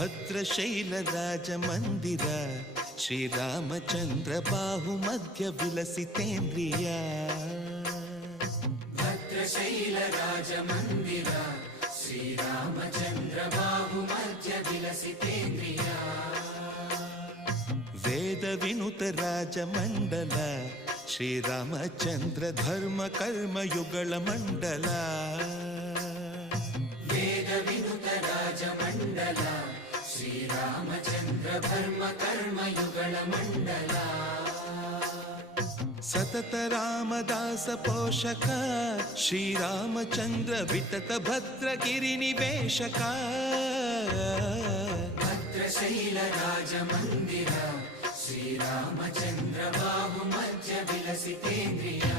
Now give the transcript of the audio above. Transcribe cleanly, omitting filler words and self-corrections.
ಭದ್ರಶೈಲ ರಾಜ ಮಂದಿರ ಶ್ರೀರಾಮಚಂದ್ರ ಬಾಹು ಮಧ್ಯ ವಿಲಸಿತೇಂದ್ರಿಯ ಭದ್ರಶೈಲ ರಾಜ ಮಂದಿರ ಶ್ರೀರಾಮಚಂದ್ರ ಬಾಹು ಮಧ್ಯ ವಿಲಸಿತೇಂದ್ರಿಯ ವೇದ ವಿನುತ ರಾಜ ಮಂಡಲ ಶ್ರೀರಾಮಚಂದ್ರ ಧರ್ಮ ಕರ್ಮ ಯುಗಳ ಮಂಡಲ ವೇದ ವಿನುತ ರಾಜ ಮಂಡಲ ಶ್ರೀರಾಮಚಂದ್ರ ಧರ್ಮ ಕರ್ಮ ಯುಗಳ ಮಂಡಲ ಸತತ ರಾಮದಾಸ ಪೋಷಕ ಶ್ರೀರಾಮಚಂದ್ರ ವಿತತ ಭದ್ರಗಿರಿ ನಿವೇಶಕ ಭದ್ರಶೈಲ ರಾಜ ಮಂದಿರ ಶ್ರೀರಾಮಚಂದ್ರ ಬಾಹು ಮಧ್ಯ ವಿಲಸಿತೇಂದ್ರಿಯ